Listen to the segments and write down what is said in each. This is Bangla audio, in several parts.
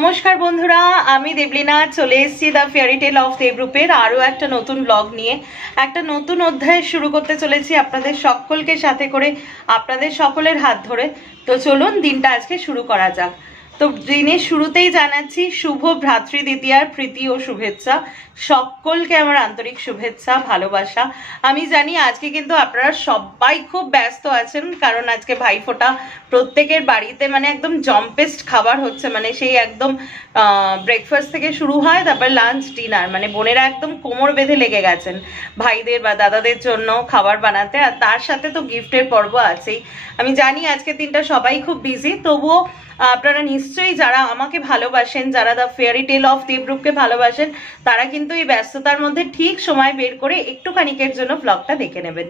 নমস্কার বন্ধুরা, আমি দেবলীনা চলে এসেছি দ্য ফেয়ারি টেল অফ দেবরূপের আরও একটা নতুন ব্লগ নিয়ে। একটা নতুন অধ্যায় শুরু করতে চলেছি আপনাদের সকলকে সাথে করে, আপনাদের সকলের হাত ধরে। তো চলুন দিনটা আজকে শুরু করা যাক। তো দিনের শুরুতেই জানাচ্ছি শুভ ভ্রাতৃদ্বিতীয়ার প্রীতি ও শুভেচ্ছা। সকলকে আমার আন্তরিক শুভেচ্ছা, ভালোবাসা। আমি জানি আজকে কিন্তু আপনারা সবাই খুব ব্যস্ত আছেন, কারণ আজকে ভাইফোঁটা। প্রত্যেকের বাড়িতে মানে একদম জম্পেস্ট খাবার হচ্ছে, মানে সেই একদম ব্রেকফাস্ট থেকে শুরু হয়, তারপর লাঞ্চ ডিনার, মানে বোনেরা একদম কোমর বেঁধে লেগে গেছেন ভাইদের বা দাদাদের জন্য খাবার বানাতে। আর তার সাথে তো গিফটের পর্ব আছেই। আমি জানি আজকের দিনটা সবাই খুব বিজি, তবুও আপনারা নিশ্চয়ই যারা আমাকে ভালোবাসেন, যারা দ্য ফেয়ারি টেল অফ দেবরূপকে ভালোবাসেন, তারা কিন্তু এই ব্যস্ততার মধ্যে ঠিক সময় বের করে একটুখানিকের জন্য ব্লগটা দেখে নেবেন।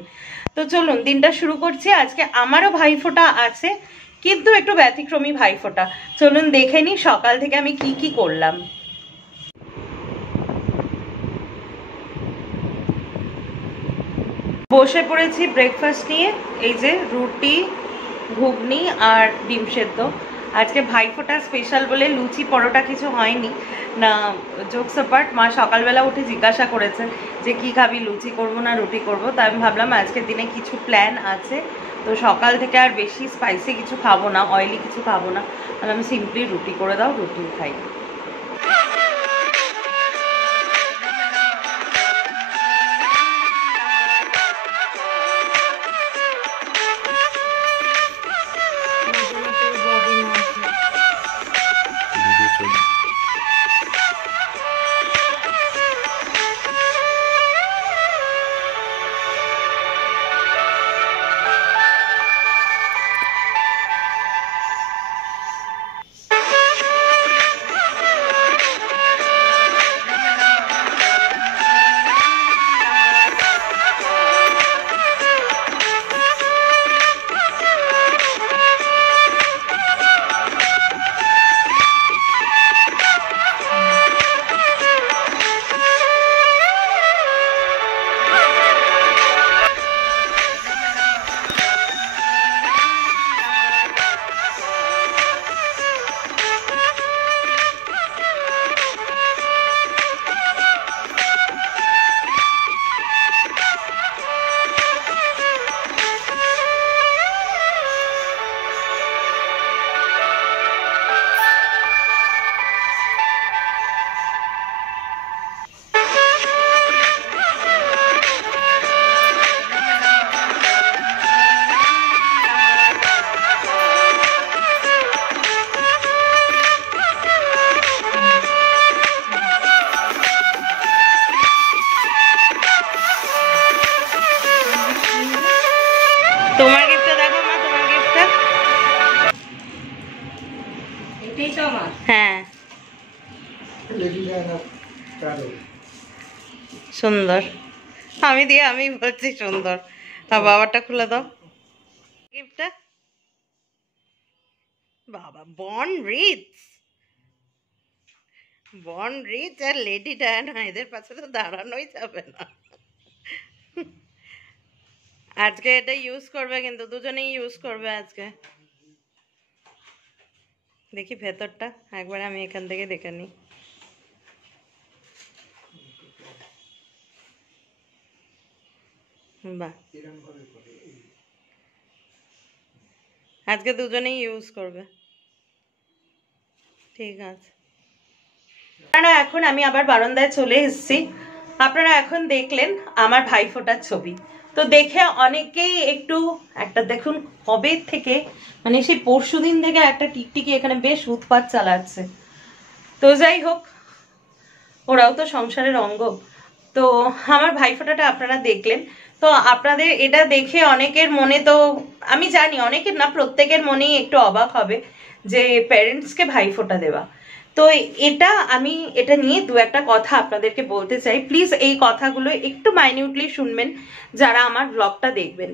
তো চলুন দিনটা শুরু করছি। আজকে আমারও ভাইফোঁটা আছে, কিন্তু একটু ব্যতিক্রমী ভাইফোঁটা। চলুন দেখে নিই সকাল থেকে আমি কি কি করলাম। বসে পড়েছি ব্রেকফাস্ট নিয়ে। এই যে রুটি, ঘুগনি আর ডিম সেদ্ধ। আজকে ভাইফোঁটা স্পেশাল বলে লুচি পরোটা কিছু হয়নি না। জোকস অ্যাপার্ট, মা সকালবেলা উঠে জিজ্ঞাসা করেছে যে কি খাবি, লুচি করব না রুটি করব। তাই আমি ভাবলাম আজকের দিনে কিছু প্ল্যান আছে, তো সকাল থেকে আর বেশি স্পাইসি কিছু খাবো না, অয়েলি কিছু খাবো না। আমি সিম্পলি রুটি করে দাও, রুটি খাই। তোমার গিফটটা দেখো মা, তোমার গিফটটা। এটাই তো আমার। হ্যাঁ, সুন্দর। আমি বলছি সুন্দর। আর বাবারটা খুলে দাও গিফটটা। বাবা, বন রিচ আর লেডি ডায়ানা, এদের পাশে তো দাঁড়ানোই যাবে না। আজকে এটা ইউজ করবে, কিন্তু দুজনেই ইউজ করবে আজকে। দেখি ভেতরটা একবার, আমি এখান থেকে দেখে নিই। বাহ, আজকে দুজনেই ইউজ করবে, ঠিক আছে। আপনারা এখন, আমি আবার বারান্দায় চলে এসেছি। আপনারা এখন দেখলেন আমার ভাইফোঁটার ছবি। তো দেখে অনেকেই একটু একটা দেখুন, কবে থেকে মানে সেই পরশুদিন থেকে একটা টিকটিকি এখানে বেশ উৎপাত চালাচ্ছে। তো যাই হোক, ওরাও তো সংসারের অঙ্গ। তো আমার ভাইফোঁটাটা আপনারা দেখলেন। তো আপনাদের এটা দেখে অনেকের মনে, তো আমি জানি অনেকের না, প্রত্যেকের মনেই একটু অবাক হবে যে প্যারেন্টসকে ভাইফোঁটা দেওয়া। তো আমি এটা নিয়ে দু একটা কথা আপনাদেরকে বলতে চাই। প্লিজ এই কথাগুলো একটু মাইনিউটলি শুনবেন যারা আমার ব্লগটা দেখবেন।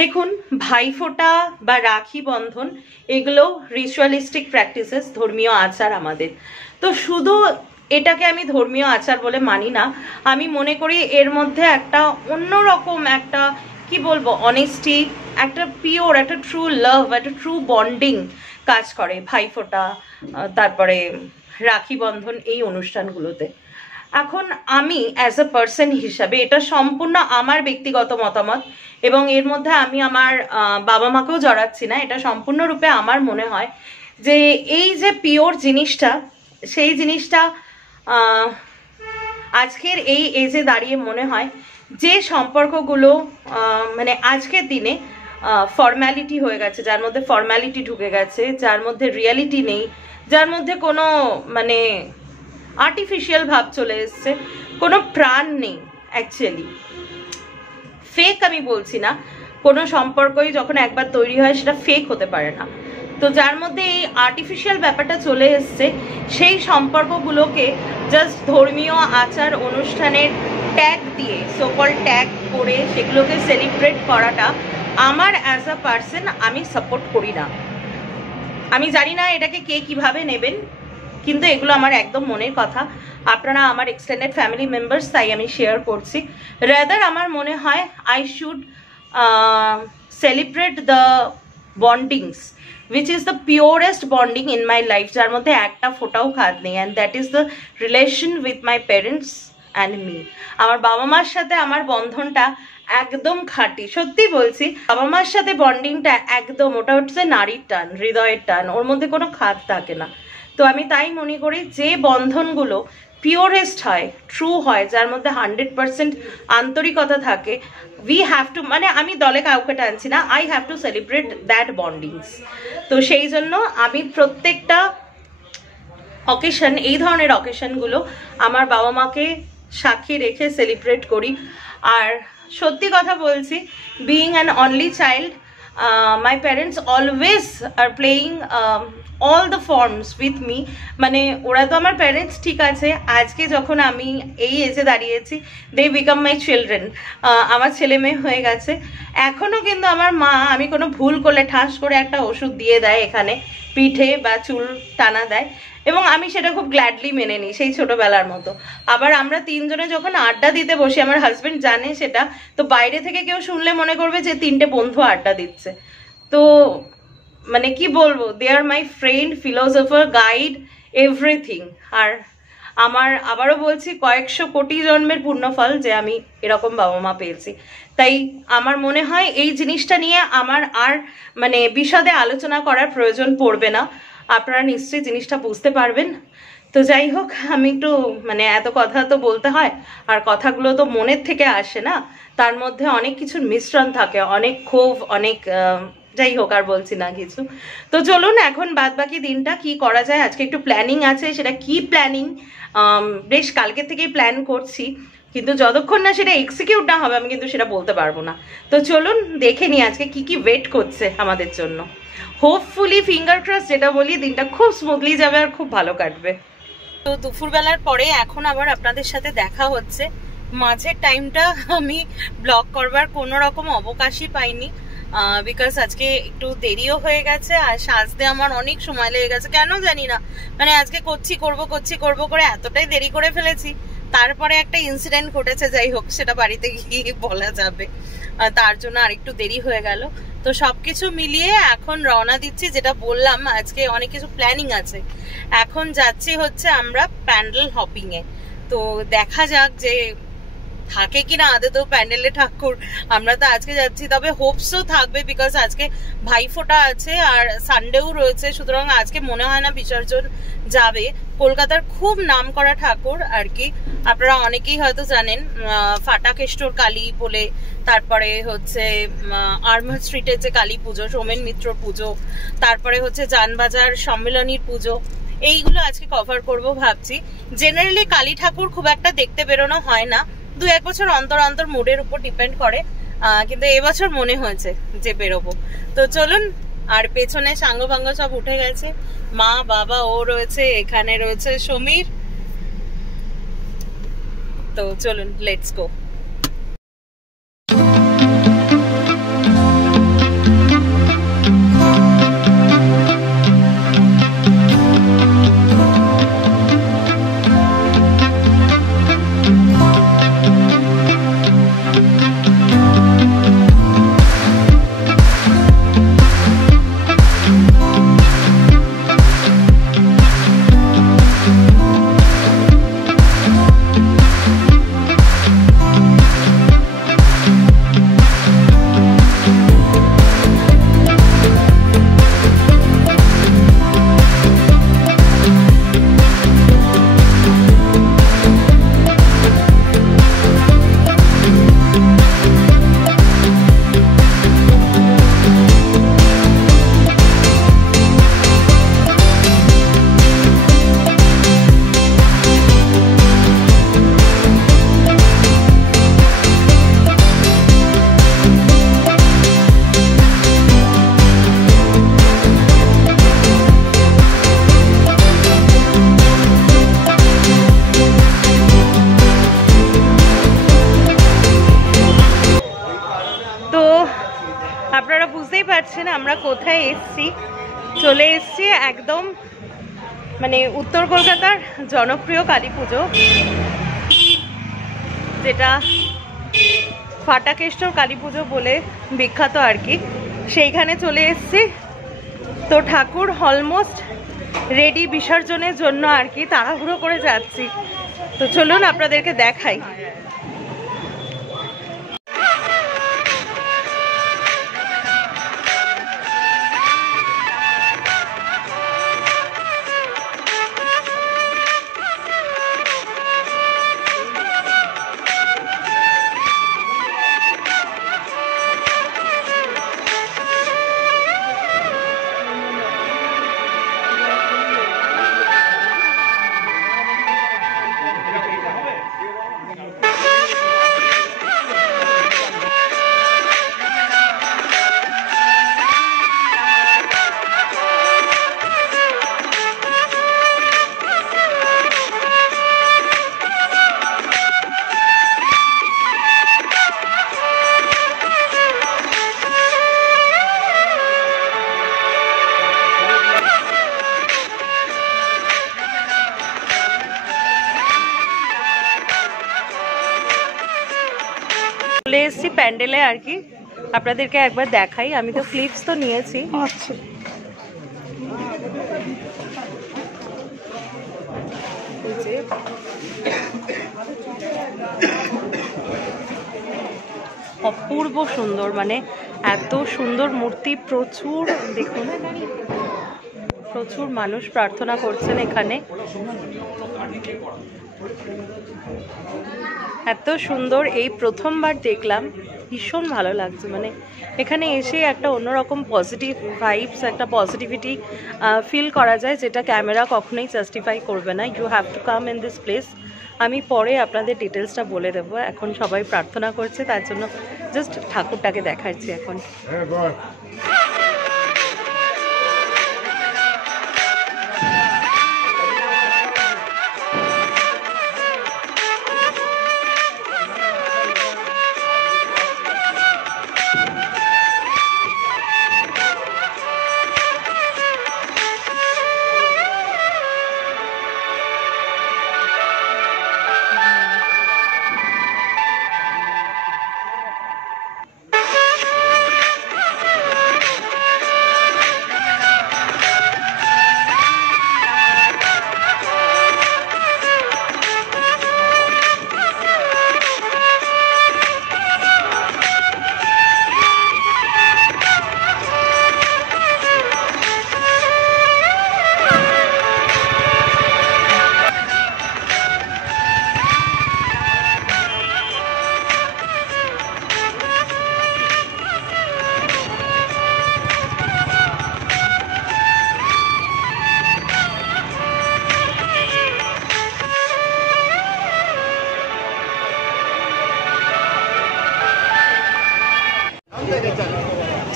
দেখুন, ভাইফোঁটা বা রাখি বন্ধন এগুলো রিচুয়ালিস্টিক প্র্যাকটিসেস, ধর্মীয় আচার আমাদের। তো শুধু এটাকে আমি ধর্মীয় আচার বলে মানি না। আমি মনে করি এর মধ্যে একটা অন্যরকম একটা কি বলবো অনেস্টি, একটা পিওর, একটা ট্রু লাভ, একটা ট্রু বন্ডিং কাজ করে ভাইফোঁটা, তারপরে রাখি বন্ধন এই অনুষ্ঠানগুলোতে। এখন আমি অ্যাজ আ পার্সন হিসাবে, এটা সম্পূর্ণ আমার ব্যক্তিগত মতামত এবং এর মধ্যে আমি আমার বাবা মাকেও জড়াচ্ছি না, এটা সম্পূর্ণরূপে আমার মনে হয় যে এই যে পিওর জিনিসটা, সেই জিনিসটা আজকের এই এজে দাঁড়িয়ে মনে হয় যে সম্পর্কগুলো মানে আজকের দিনে ফর্ম্যালিটি হয়ে গেছে, যার মধ্যে ফর্ম্যালিটি ঢুকে গেছে, যার মধ্যে রিয়ালিটি নেই, যার মধ্যে কোনো মানে আর্টিফিশিয়াল ভাব চলে এসছে, কোনো প্রাণ নেই। অ্যাকচুয়ালি ফেক আমি বলছি না, কোনো সম্পর্কই যখন একবার তৈরি হয় সেটা ফেক হতে পারে না। তো যার মধ্যে এই আর্টিফিশিয়াল ব্যাপারটা চলে এসছে, সেই সম্পর্কগুলোকে জাস্ট ধর্মীয় আচার অনুষ্ঠানের ট্যাগ দিয়ে, সোকল ট্যাগ করে সেগুলোকে সেলিব্রেট করাটা আমার অ্যাজ আ পার্সন আমি সাপোর্ট করি না। আমি জানি না এটাকে কে কিভাবে নেবেন, কিন্তু এগুলো আমার একদম মনের কথা। আপনারা আমার এক্সটেন্ডেড ফ্যামিলি মেম্বার্স, তাই আমি শেয়ার করছি। রাদার আমার মনে হয় I should celebrate the bondings which is the purest bonding in my life, যার মধ্যে একটা ফোটাও খাদ নেই, and that is the relation with my parents and me. আমার বাবা মার সাথে আমার বন্ধনটা একদম খাঁটি, সত্যি বলছি। বাবা মার সাথে বন্ডিংটা একদম, ওটা হচ্ছে নারীর টান, হৃদয়ের টান, ওর মধ্যে কোনো খাদ থাকে না। তো আমি তাই মনে করি যে বন্ধনগুলো পিওরেস্ট হয়, ট্রু হয়, যার মধ্যে 100% আন্তরিকতা থাকে, উই হ্যাভ টু, মানে আমি দলে কাউকে টানছি না, I have to celebrate that bondings. তো সেই জন্য আমি প্রত্যেকটা অকেশন, এই ধরনের অকেশনগুলো আমার বাবা মাকে সাক্ষী রেখে সেলিব্রেট করি। আর সত্যি কথা বলছি, being an only child, my parents always are playing all the forms with me, মানে ওরা তো আমার প্যারেন্টস ঠিক আছে, আজকে যখন আমি এই এজে দাঁড়িয়েছি, দে বিকাম মাই চিলড্রেন, আমার ছেলে মেয়ে হয়ে গেছে। এখনও কিন্তু আমার মা, আমি কোনো ভুল করলে ঠাস করে একটা ওষুধ দিয়ে দেয় এখানে পিঠে বা চুল টানা দেয়, এবং আমি সেটা খুব গ্ল্যাডলি মেনে নিই, সেই ছোটবেলার মতো। আবার আমরা তিনজনে যখন আড্ডা দিতে বসি, আমার হাজবেন্ড জানে সেটা, তো বাইরে থেকে কেউ শুনলে মনে করবে যে তিনটে বন্ধু আড্ডা দিচ্ছে। তো মানে কি বলবো, they are my friend, philosopher, guide, everything. আর আমার আবারও বলছি, কয়েকশো কোটি জন্মের পুণ্যফল যে আমি এরকম বাবা মা পেয়েছি। তাই আমার মনে হয় এই জিনিসটা নিয়ে আমার আর মানে বিশদে আলোচনা করার প্রয়োজন পড়বে না, আপনারা নিশ্চয়ই জিনিসটা বুঝতে পারবেন। তো যাই হোক, আমি একটু মানে এত কথা তো বলতে হয়, আর কথাগুলো তো মনের থেকে আসে না, তার মধ্যে অনেক কিছুর মিশ্রণ থাকে, অনেক ক্ষোভ, অনেক যাই হোক, আর বলছি না কিছু। তো চলুন এখন বাদ বাকি দিনটা কি করা যায়, আজকে একটু প্ল্যানিং আছে, সেটা কি প্ল্যানিং বেশ কালকে থেকেই প্ল্যান করছি, কিন্তু যতক্ষণ না সেটা এক্সিকিউট না হবে আমি কিন্তু সেটা বলতে পারবো না। তো চলুন দেখে নিই আজকে কি কি ওয়েট করছে আমাদের জন্য। হোপফুলি, ফিঙ্গার ক্রস যেটা বলি, দিনটা খুব স্মুথলি যাবে আর খুব ভালো কাটবে। তো দুপুরবেলার পরে এখন আবার আপনাদের সাথে দেখা হচ্ছে। মাঝের টাইমটা আমি ব্লগ করবার কোনো রকম অবকাশই পাইনি, বিকজ আজকে একটু দেরিও হয়ে গেছে, আর সাজতে আমার অনেক সময় লেগে গেছে, কেন জানি না, মানে আজকে করছি করব করে এতটাই দেরি করে ফেলেছি। তারপরে একটা ইনসিডেন্ট ঘটেছে, যাই হোক সেটা বাড়িতে গিয়ে বলা যাবে, তার জন্য আরেকটু দেরি হয়ে গেল। তো সবকিছু মিলিয়ে এখন রওনা দিচ্ছি, যেটা বললাম আজকে অনেক কিছু প্ল্যানিং আছে। এখন যাচ্ছি হচ্ছে আমরা প্যান্ডেল হপিং এ। তো দেখা যাক যে থাকে কিনা আদৌ প্যান্ডেলে ঠাকুর। আমরা তো আজকে যাচ্ছি, তবে হোপসও থাকবে, বিকজ আজকে ভাইফোঁটা আছে আর সানডেও রয়েছে, সুতরাং আজকে মনে হয় না বিসর্জন যাবে। কলকাতার খুব নাম করা ঠাকুর আর কি, আপনারা অনেকেই হয়তো জানেন, ফাটাকেষ্টর কালী বলে, তারপরে হচ্ছে আর্মার স্ট্রিটের যে কালী পুজো, সোমেন মিত্র পুজো, তারপরে হচ্ছে জানবাজার সম্মেলনীর পুজো, এইগুলো আজকে কভার করব ভাবছি। জেনারেলি কালী ঠাকুর খুব একটা দেখতে বেরোনো হয় না, 2-1 বছর অন্তর অন্তর মুডের উপর ডিপেন্ড করে, কিন্তু এবছর মনে হয়েছে যে বেরোবো। তো চলুন, আর পেছনে সাঙ্গ ভাঙ্গ সব উঠে গেছে, মা বাবা ও রয়েছে, এখানে রয়েছে সমীর। তো চলুন, লেটস গো। আমরা কোথায় এসছি, চলে এসছি একদম মানে উত্তর কলকাতার জনপ্রিয় কালী পুজো, যেটা ফাটাকেশ্বর কালী পুজো বলে বিখ্যাত আর কি। সেইখানে চলে এসছি। তো ঠাকুর অলমোস্ট রেডি বিসর্জনের জন্য আর কি, তাড়াহুড়ো করে যাচ্ছি। তো চলুন আপনাদেরকে দেখাই। চলে এসছি প্যান্ডেলে আর কি, আপনাদেরকে একবার দেখাই। আমি তো ক্লিপস তো নিয়েছি। আচ্ছা, অপূর্ব সুন্দর, মানে এত সুন্দর মূর্তি, প্রচুর দেখুন, প্রচুর মানুষ প্রার্থনা করছেন এখানে। এত সুন্দর, এই প্রথমবার দেখলাম, ভীষণ ভালো লাগছে। মানে এখানে এসে একটা অন্যরকম পজিটিভ ভাইবস, একটা পজিটিভিটি ফিল করা যায়, যেটা ক্যামেরা কখনোই জাস্টিফাই করবে না। You have to come in this place. আমি পরে আপনাদের ডিটেলসটা বলে দেবো। এখন সবাই প্রার্থনা করছে, তার জন্য জাস্ট ঠাকুরটাকে দেখাচ্ছি এখন।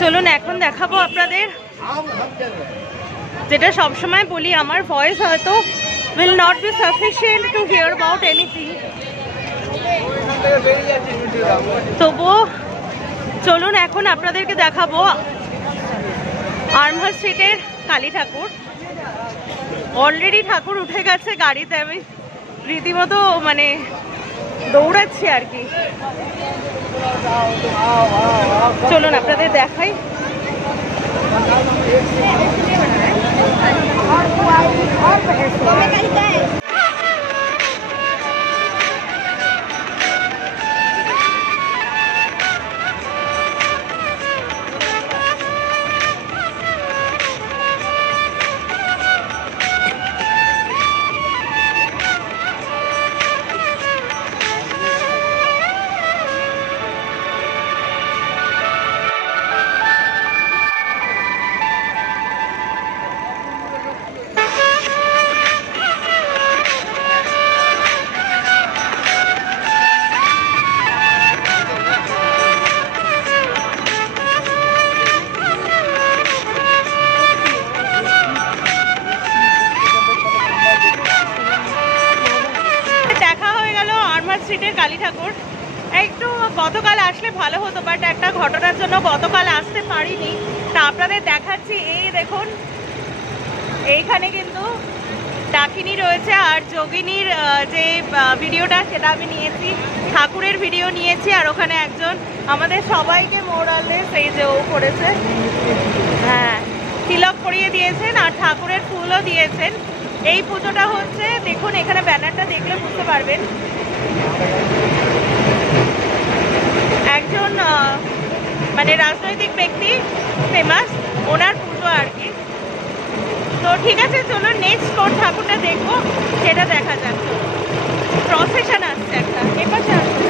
চলুন এখন দেখাবো আপনাদের, যেটা সবসময় বলি, আমার ভয়েস হয়তো will not be sufficient to hear about anything, তবুও চলুন এখন আপনাদেরকে দেখাবো আর্মহার স্ট্রিটের কালী ঠাকুর। অলরেডি ঠাকুর উঠে গেছে গাড়িতে, আমি রীতিমতো মানে দৌড়াচ্ছি আর কি। চলুন আপনাদের দেখাই। স্ট্রিটের কালী ঠাকুর একটু গতকাল আসলে ভালো হতো, বাট একটা ঘটনার জন্য গতকাল আসতে পারিনি। তা আপনাদের দেখাচ্ছি, এই দেখুন এইখানে কিন্তু ডাকিনী রয়েছে, আর যোগিনীর যে ভিডিওটা সেটা আমি নিয়েছি, ঠাকুরের ভিডিও নিয়েছি। আর ওখানে একজন আমাদের সবাইকে মোরালেস এই যে ও করেছে, হ্যাঁ তিলক পরিয়ে দিয়েছেন আর ঠাকুরের ফুলও দিয়েছেন। এই পুজোটা হচ্ছে, দেখুন এখানে ব্যানারটা দেখলে বুঝতে পারবেন, একজন মানে রাজনৈতিক ব্যক্তি ফেমাস, ওনার পুজো আর কি। তো ঠিক আছে, চলো নেক্সট কোন ঠাকুরটা দেখবো সেটা দেখা যাক। প্রসেশন আসছে একটা, এপাশে আসছে।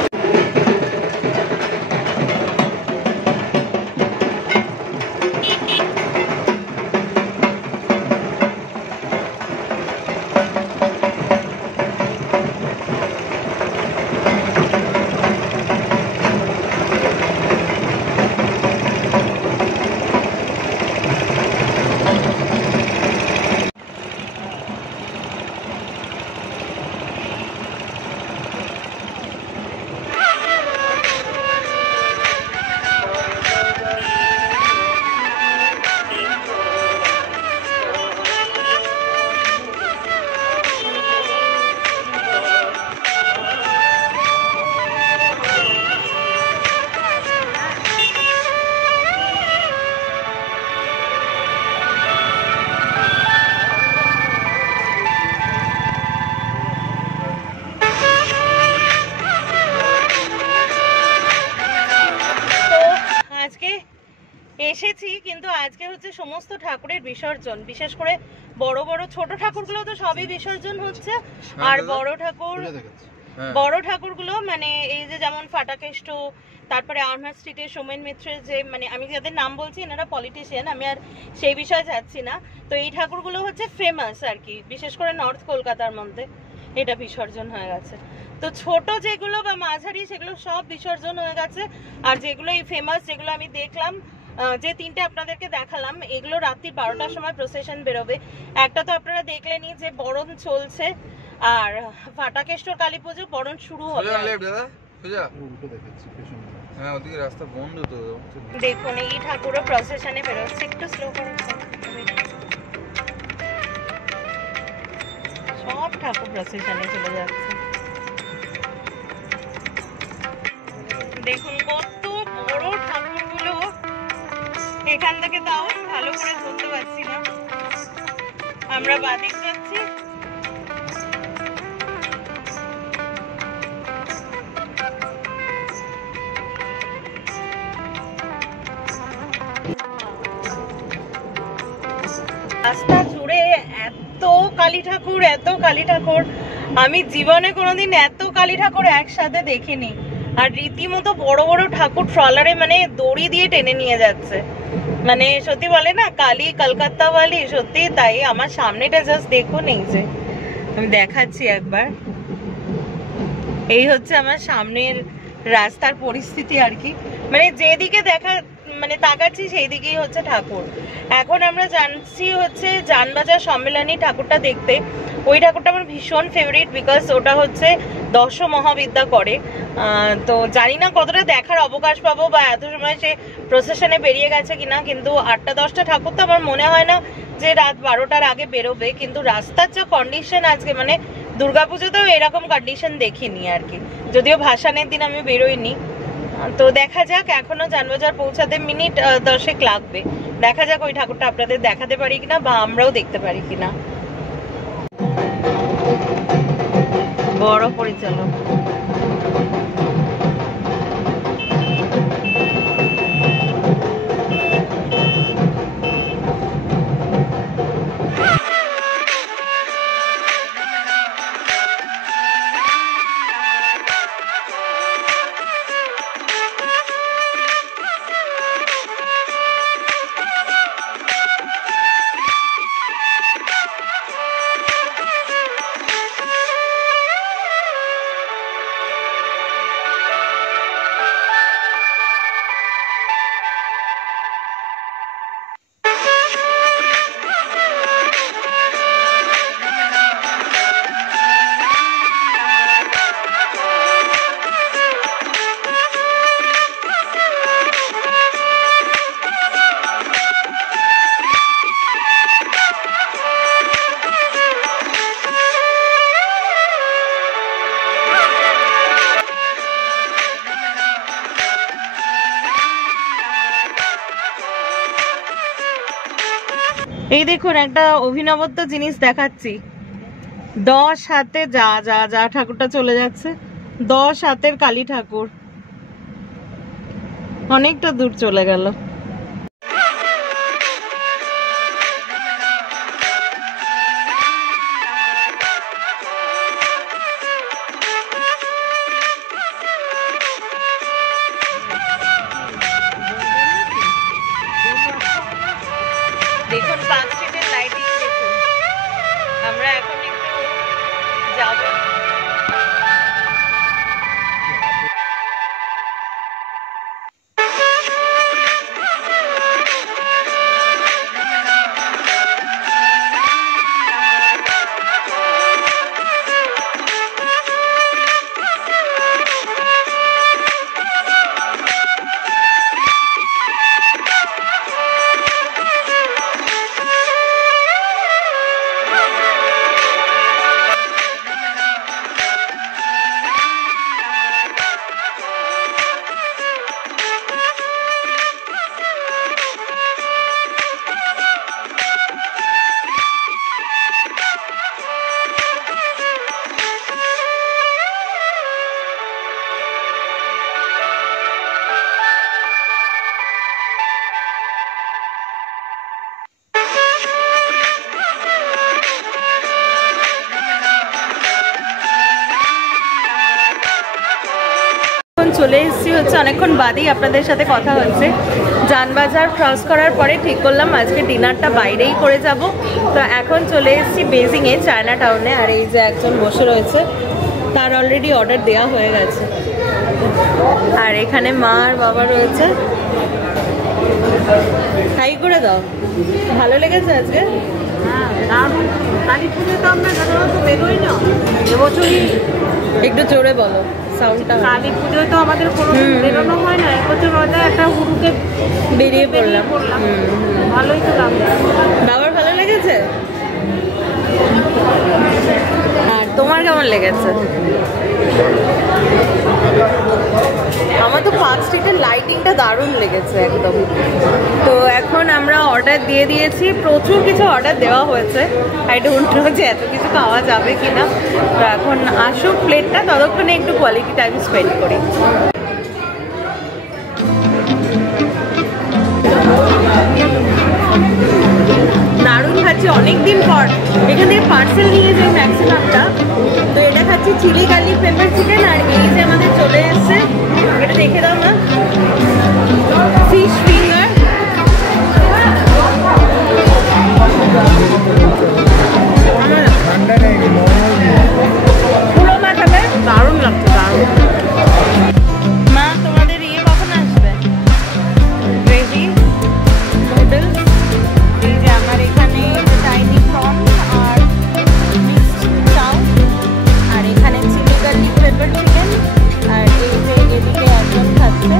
এসেছি, কিন্তু আজকে হচ্ছে সমস্ত ঠাকুরের বিসর্জন, বিশেষ করে বড় বড়, ছোট ঠাকুরগুলো তো সবই বিসর্জন হচ্ছে, আর বড় ঠাকুরগুলো মানে এই যে যেমন ফাটাকেষ্ট, তারপরে আর্মার স্ট্রিটের সোমেন মিত্রের যে, মানে আমি যাদের নাম বলছি এনারা পলিটিশিয়ান, আমি আর সেই বিষয়ে যাচ্ছি না। তো এই ঠাকুরগুলো হচ্ছে ফেমাস আর কি, বিশেষ করে নর্থ কলকাতার মধ্যে এটা বিসর্জন হয়ে গেছে। তো ছোট যেগুলো বা মাঝারি সেগুলো সব বিসর্জন হয়ে গেছে, আর যেগুলো এই ফেমাস যেগুলো আমি দেখলাম, যে তিনটে আপনাদেরকে দেখালাম, এগুলো রাত্রি 12টার সময় প্রসেশন বেরোবে। একটা তো আপনারা দেখলেনই যে বরণ চলছে, আর ফাটাকেষ্টর কালী পুজো বরণ শুরু হবে। দেখুন এই ঠাকুরও প্রসেশনে বেরোচ্ছে, একটু স্লো করুন। সব ঠাকুর প্রসেশনে চলে যাচ্ছে, দেখুন কত বড় ঠাকুরগুলো। এখান থেকে তাও ভালো করে ধরতে পারছি না, আমরা বাদিক যাচ্ছি। রাস্তা জুড়ে এত কালী ঠাকুর, এত কালী ঠাকুর, আমি জীবনে কোনোদিন এত কালী ঠাকুর একসাথে দেখিনি। আর রীতিমতো বড় বড় ঠাকুর ট্রলারে মানে দড়ি দিয়ে টেনে নিয়ে যাচ্ছে, মানে সত্যি বলে না কালী কলকাতা ওয়ালি, সত্যি তাই। আমার সামনেটা জাস্ট দেখুন, এই যে আমি দেখাচ্ছি একবার, এই হচ্ছে আমার সামনের রাস্তার পরিস্থিতি আর কি, মানে যেদিকে দেখা মানে তাকাচ্ছি সেই দিকেই হচ্ছে ঠাকুর। এখন আমরা জানছি হচ্ছে জানবাজার সম্মেলনী ঠাকুরটা দেখতে, ওই ঠাকুরটা আমার ভীষণ ফেভারিট, বিকজ ওটা হচ্ছে 10 মহাবিদ্যা করে। তো জানি না কতটা দেখার অবকাশ পাবো, বা এত সময় সে প্রসেশনে বেরিয়ে গেছে কিনা, কিন্তু 8টা-10টা ঠাকুর তো আমার মনে হয় না যে রাত 12টার আগে বেরোবে। কিন্তু রাস্তার যা কন্ডিশন আজকে, মানে দুর্গাপুজোতেও এরকম কন্ডিশন দেখিনি আর কি, যদিও ভাসানের দিন আমি বেরোইনি। তো দেখা যাক, এখনো জানবাজার পৌঁছাতে মিনিট 10 লাগবে, দেখা যাক ওই ঠাকুরটা আপনাদের দেখাতে পারি কিনা, বা আমরাও দেখতে পারি কিনা। বড় পরিচালক এই দেখুন একটা অভিনবত্ব জিনিস দেখাচ্ছি। 10 হাতে যা যা যা ঠাকুরটা চলে যাচ্ছে, 10 হাতের কালী ঠাকুর, অনেকটা দূর চলে গেল। দেখুন পার্ক স্ট্রিটের লাইটিং দেখুন। আমরা এখন একটু যাব। চলে এসেছি হচ্ছে অনেকক্ষণ বাদেই আপনাদের সাথে কথা হচ্ছে। জানবাজার ক্রস করার পরে ঠিক করলাম আজকে ডিনারটা বাইরেই করে যাব। তো এখন চলে এসেছি বেজিংয়ে, চায়না টাউনে। আর এই যে একজন বসে রয়েছে, তার অলরেডি অর্ডার দেওয়া হয়ে গেছে। আর এখানে মা আর বাবা রয়েছে। হাই করে দাও। ভালো লেগেছে আজকে? কালী পুজো তো আমরা সাধারণত বেরোই না, এবছরই একটু জোরে বলো সাউন্ডটা। কালী পুজো তো আমাদের কোনো বেরোনো হয় না, এবছর হয়তো একটা হুড়ুকে বেরিয়ে পড়লাম। ভালোই তো লাগলো। বাবার ভালো লেগেছে? আর তোমার কেমন লেগেছে? আমার তো পার্ক স্ট্রিটের লাইটিংটা দারুণ লেগেছে একদম। তো এখন আমরা অর্ডার দিয়ে দিয়েছি, প্রচুর কিছু অর্ডার দেওয়া হয়েছে। আই ডোন্ট নো যে এত কিছু খাওয়া যাবে কিনা। তো এখন আসুক প্লেটটা, ততক্ষণে একটু কোয়ালিটি টাইম স্পেন্ড করি। দারুণ খাচ্ছি অনেকদিন পর। এখান থেকে পার্সেল নিয়ে যাই ম্যাক্সিমামটা। তো এটা খাচ্ছি চিলি গার্লিক পেপার চিকেন। আর এই যে আমাদের চলে এসছে, এটা দেখে দাও না, ফিশ ফিঙ্গার। পুরো মাথাতে দারুণ লাগছে, দারুণ। মা তোমাদের ইয়ে কখন আসবে? Gravy noodles. এই যে আমার এখানে চাইনিজ প্রন আর মিক্সড চাউ, আর এখানে চিলি গার্লিক পেপার চিকেন। আর এই যে এদিকে একজন খাচ্ছে।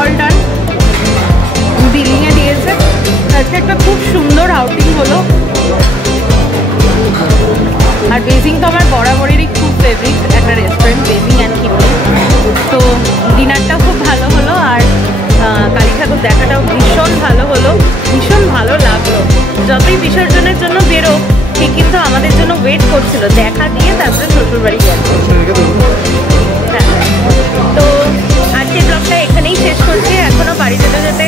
অল ডান, বিলিংয়ে দিয়েছে। আজকে একটা খুব সুন্দর আউটিং হলো। আর বেজিং তো আমার বরাবরেরই খুব ফেভারিট একটা রেস্টুরেন্ট, বেজিং অ্যান্ড কিপলি। তো ডিনারটাও খুব ভালো হলো, আর কালী ঠাকুর দেখাটাও ভীষণ ভালো হলো, ভীষণ ভালো লাগলো। যতই বিসর্জনের জন্য বেরো, ঠিক কিন্তু আমাদের জন্য ওয়েট করছিল দেখা দিয়ে, তারপরে শ্বশুরবাড়ি গেছে। হ্যাঁ, তো আজকের ব্লগটা এখানেই শেষ করছি। এখনও বাড়ি যেতে যেতে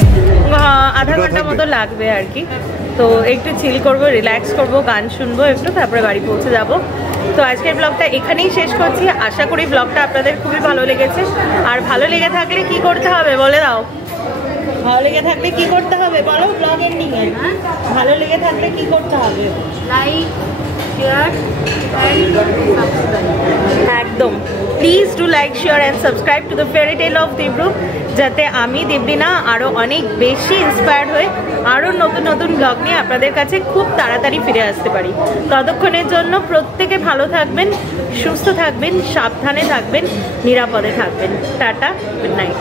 আধা ঘন্টা মতো লাগবে আর কি। তো একটু চিল করবো, রিল্যাক্স করবো, গান শুনবো একটু, তারপরে বাড়ি পৌঁছে যাব। তো আজকের ব্লগটা এখানেই শেষ করছি। আশা করি ব্লগটা আপনাদের খুবই ভালো লেগেছে। আর ভালো লেগে থাকলে কি করতে হবে বলে দাও। ভালো লেগে থাকলে কি করতে হবে বলো, ব্লগ এন্ডিংয়ে। ভালো লেগে থাকলে কি করতে হবে? Like, share and subscribe. একদম, please do like, share and subscribe to the fairy tale of Debru, যাতে আমি দেবলিনা আরও অনেক বেশি ইন্সপায়ার্ড হয়ে আরও নতুন নতুন ব্লগ নিয়ে আপনাদের কাছে খুব তাড়াতাড়ি ফিরে আসতে পারি। ততক্ষণের জন্য প্রত্যেকে ভালো থাকবেন, সুস্থ থাকবেন, সাবধানে থাকবেন, নিরাপদে থাকবেন। Tata, good night.